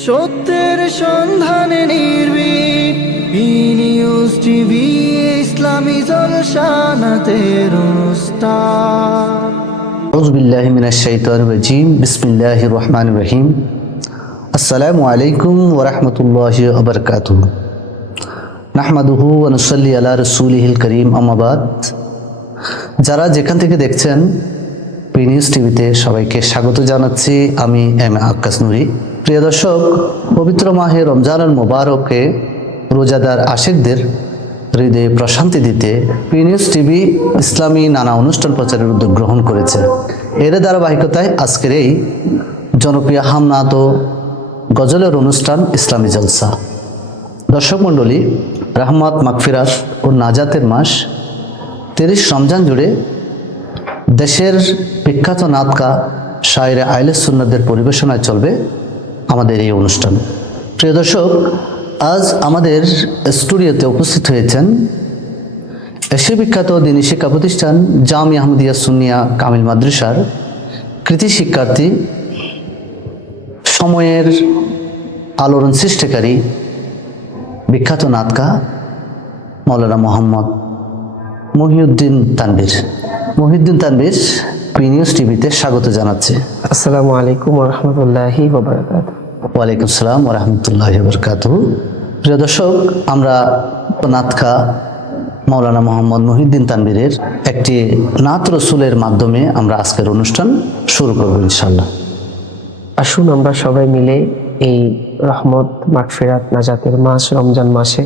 সত্যের সন্ধানে নির্ভীক নিউজ টিভি ইসলামী জলসানাতের অনুষ্ঠান أعوذ بالله من الشيطان الرجيم بسم الله الرحمن الرحيم السلام عليكم ورحمة الله وبركاته নাহমাদুহু অনুসল্লি আলা রসুলিহিল করিম আমাবাদ যারা যেখান থেকে দেখছেন পি নিউজ টিভিতে সবাইকে স্বাগত জানাচ্ছি আমি এম এ আক্কাস নুরি প্রিয় দর্শক, পবিত্র মাহে রমজানুল মোবারকে রোজাদার আশেকদের হৃদয়ে প্রশান্তি দিতে পি নিউজ টিভি ইসলামী নানা অনুষ্ঠান প্রচারের উদ্যোগ গ্রহণ করেছে। এর ধারাবাহিকতায় আজকের এই জনপ্রিয় হামনাত গজলের অনুষ্ঠান ইসলামী জলসা। দর্শক মণ্ডলী, রাহমাত মাগফিরাত ও নাজাতের মাস তিরিশ রমজান জুড়ে দেশের বিখ্যাত নাতকা শায়রে আইলে সুন্নদের পরিবেশনায় চলবে। আমাদের এই অনুষ্ঠান। প্রিয় দর্শক, আজ আমাদের স্টুডিওতে উপস্থিত হয়েছেন এশিয়া বিখ্যাত দিনী শিক্ষা প্রতিষ্ঠান জামি আহমদিয়া সুনিয়া কামিল মাদ্রাসার কৃতি শিক্ষার্থী, সময়ের আলোড়ন সৃষ্টিকারী বিখ্যাত নাতকা মৌলানা মোহাম্মদ মহিউদ্দিন তানবির মহিউদ্দিন তানবির পি নিউজ টিভিতে স্বাগত জানাচ্ছে। আসসালামু আলাইকুম রহমতুল্লাহি ওবরাকাত ওয়ালাইকুম সালাম ওরহমতুল্লাহ বরকাত প্রিয় দর্শক, আমরা নাতকা মৌলানা মোহাম্মদ মহিউদ্দিন তানবীরের একটি নাত রসুলের মাধ্যমে আমরা আজকের অনুষ্ঠান শুরু করব ইনশাল্লাহ আসুন আমরা সবাই মিলে এই রহমত, মাগফিরাত, নাজাতের মাস, রমজান মাসে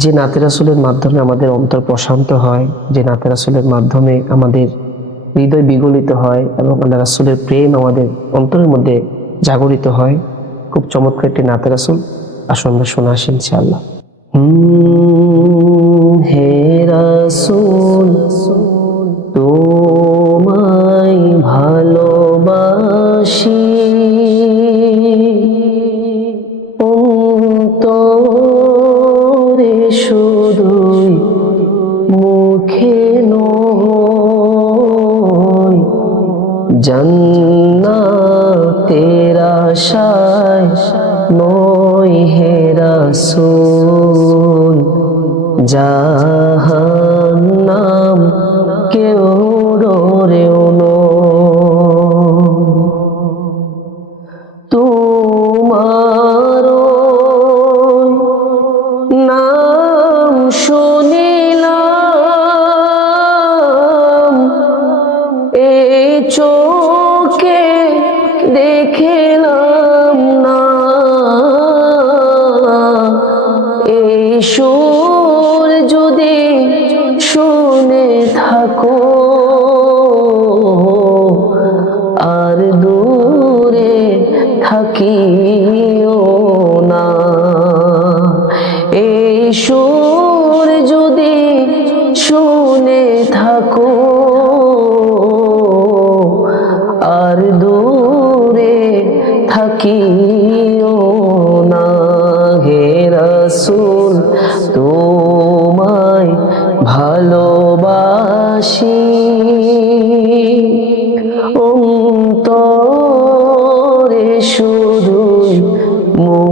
যে নাতের রাসুলের মাধ্যমে আমাদের অন্তর প্রশান্ত হয়, যে নাতের রাসুলের মাধ্যমে আমাদের হৃদয় বিগলিত হয় এবং আল্লাহ রাসুলের প্রেম আমাদের অন্তরের মধ্যে জাগরিত হয় খুব চমৎকার একটি নাতের আসুন আসুন আমরা শোনা আসি ইনশাআল্লাহ। হে রাসুল তোমায় ভালোবাসি। দেখলাম না। এই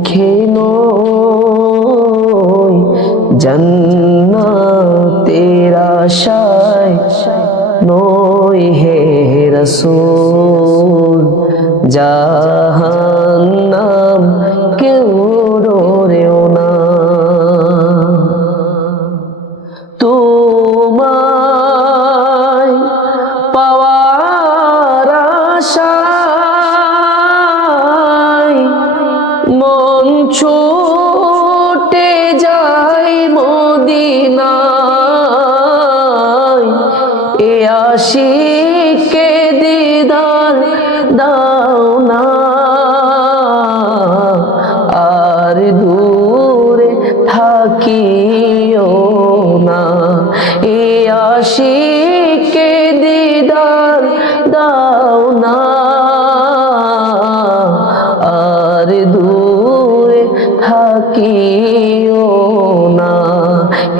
মুখে নয় জান্নাতের আশায় নয় হে রসুল। জাহান্নাম কেউ ডরেও না। তোমায়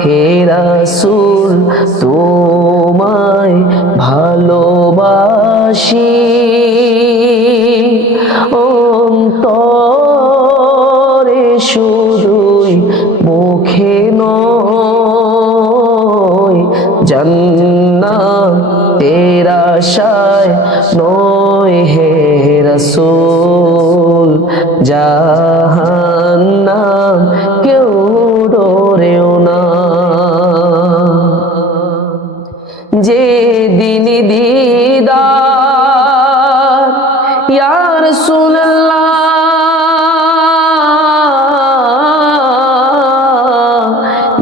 হে রাসূল তোমায় ভালোবাসি। অন্তর শুধুই মুখে নয় জান্নাত তেরা নয়। হে রসুল জাহান্নাম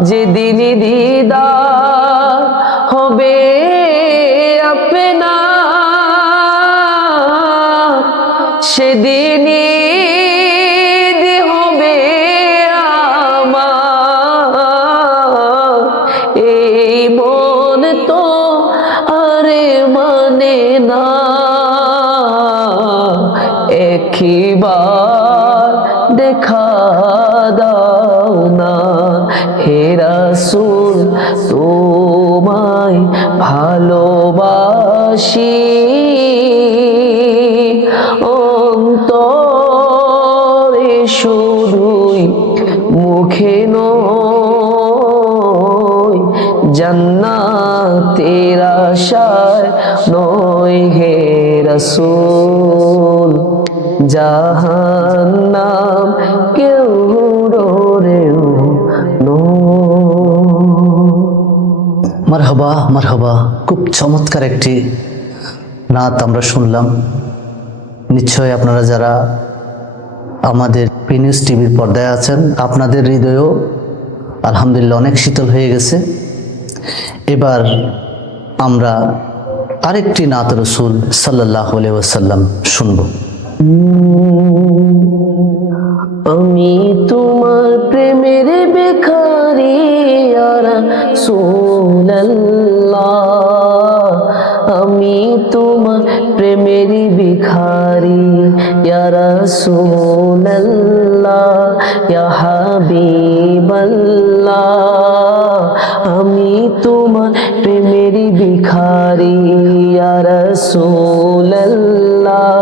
যে দিন দিদার হবে আপনা সেদিনই হবে আমার। এই মন তো আরে মানে না একবার দেখা তোমায় ভালোবাসি। অন্তরে শুধুই মুখে নয় জান্নাতের আশায় নয় হে রসুল। জাহান্নাম মারহাবা মারহাবা, খুব চমৎকার একটি নাত আমরা শুনলাম। নিশ্চয় আপনারা যারা আমাদের পিনিউজ টিভির পর্দায় আছেন, আপনাদের হৃদয়ও আলহামদুলিল্লাহ অনেক শীতল হয়ে গেছে। এবার আমরা আরেকটি নাত রসুল সাল্লাহ ওসাল্লাম শুনব। আমি তোমার প্রেমের বেখারি সোল্লাহ আমি তোমার প্রেমের ভিখারি ইয়ারা সোল্লাহ হাবিবাল্লাহ। আমি তোমার প্রেমের ভিখারি ইয়ারা সোল্লাহ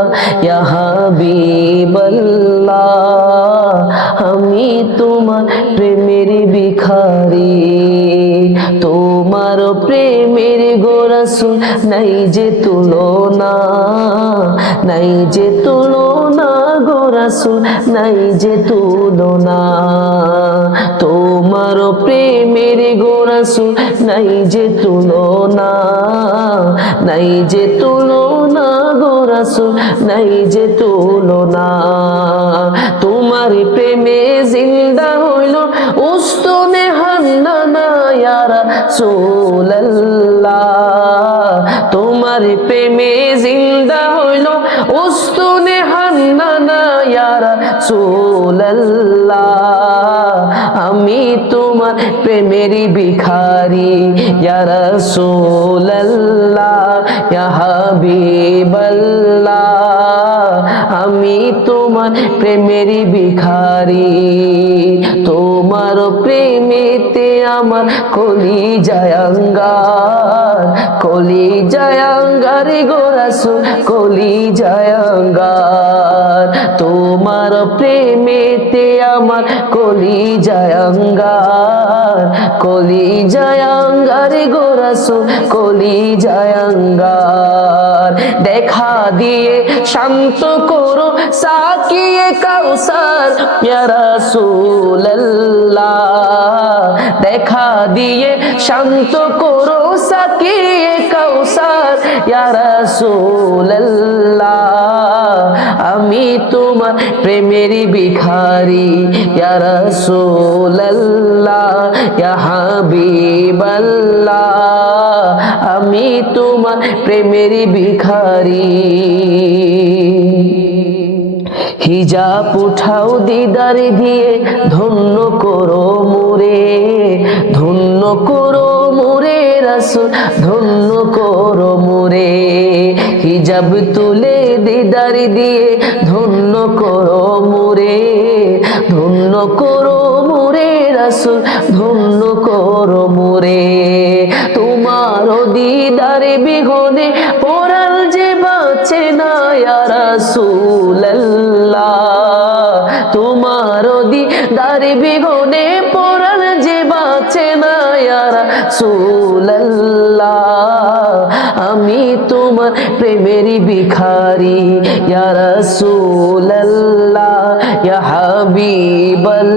হাবিবাল্লাহ। গোরসুল নাই যে তুলনা, নাই যে তুলনা গোরসুল নাই যে তুলনা। তোমার প্রেমের গো গোরসুল নাই যে তুলনা, নাই যে তুলনা গোরসুল নাই যে তুলনা। তোমার প্রেমে জিন্দা হইল উস্তনে হান্নানা ইয়ারা সোল্লাহ তোমার প্রেমে জিন্দা হইল উস্তনে হান্নানা ইয়ারা সোল্লাহ আমি তোমার প্রেমেরই ভিখারি ইয়ারা সোল্লাহ হাবিবাল্লাহ। আমি তোমার প্রেমেরই ভিখারি, তোমার প্রেমেতে আমার কলি জায়াঙ্গার কলি জায়াঙ্গার গোরাসু কলি জায়াঙ্গার তোমার প্রেমেতে আমার কলি জায়াঙ্গার কলি জায়াঙ্গার গোরাসু কলি জায়াঙ্গার দেখা দিয়ে শান্ত করো, সাকিয়ে কাউসার রাসূলুল্লাহ। দেখা দিয়ে শান্ত করো, সাকিয়ে কাউসার রাসূলুল্লাহ। আমি তোমার প্রেমেরই ভিখারি রাসূলুল্লাহ হাবিবাল্লাহ। আমি তোমার প্রেমেরই ভিখারি। হিজাব উঠাও দিদার দিয়ে, ধন্য করো মোরে, ধন্য করো মোরে রাসুল, ধন্য করো মোরে। হিজাব তুলে দিদার দিয়ে, ধন্য করো মোরে, ধন্য করো মোরে রাসুল রাসুল্লাহ তোমার দিদার বিহনে পরাণ যে বাঁচে না ইয়ারা আমি তোমার প্রেমেরই ভিখারি ইয়ারা সুল্লাহ ইয়া হাবিবাল্লাহ,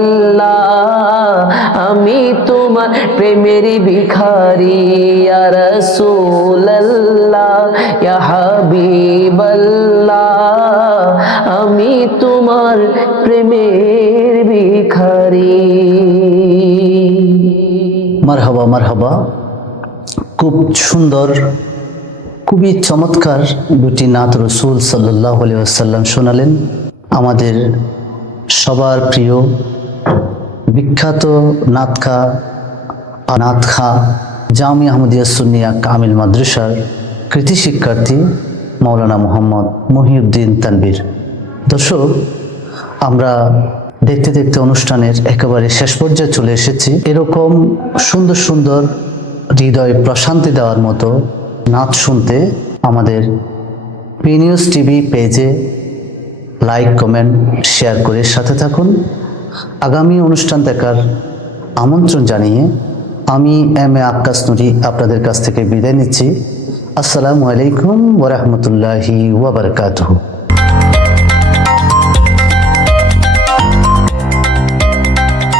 আমি তোমার প্রেমেরই ভিখারি, ইয়া রাসূলুল্লাহ, ইয়া মারহাবা মারহাবা খুব সুন্দর, খুবই চমৎকার দুটি নাত রসুল সাল্লাহ আসাল্লাম শোনালেন। আমাদের সবার প্রিয় বিখ্যাত নাতখা নাতখা জামি আহমদিয়া সুন্নিয়া কামিল মাদ্রাসার কৃতি শিক্ষার্থী মৌলানা মোহাম্মদ মহিউদ্দিন তানবীর দর্শক, আমরা দেখতে দেখতে অনুষ্ঠানের একেবারে শেষ পর্যায়ে চলে এসেছি। এরকম সুন্দর সুন্দর হৃদয় প্রশান্তি দেওয়ার মতো নাচ শুনতে আমাদের পি নিউজ টিভি পেজে লাইক, কমেন্ট, শেয়ার করে সাথে থাকুন। আগামী অনুষ্ঠান দেখার আমন্ত্রণ জানিয়ে আমি এম এ আক্কাস নুরি আপনাদের কাছ থেকে বিদায় নিচ্ছি। আসসালামু আলাইকুম ওরহমতুল্লাহি ওবরকাতহু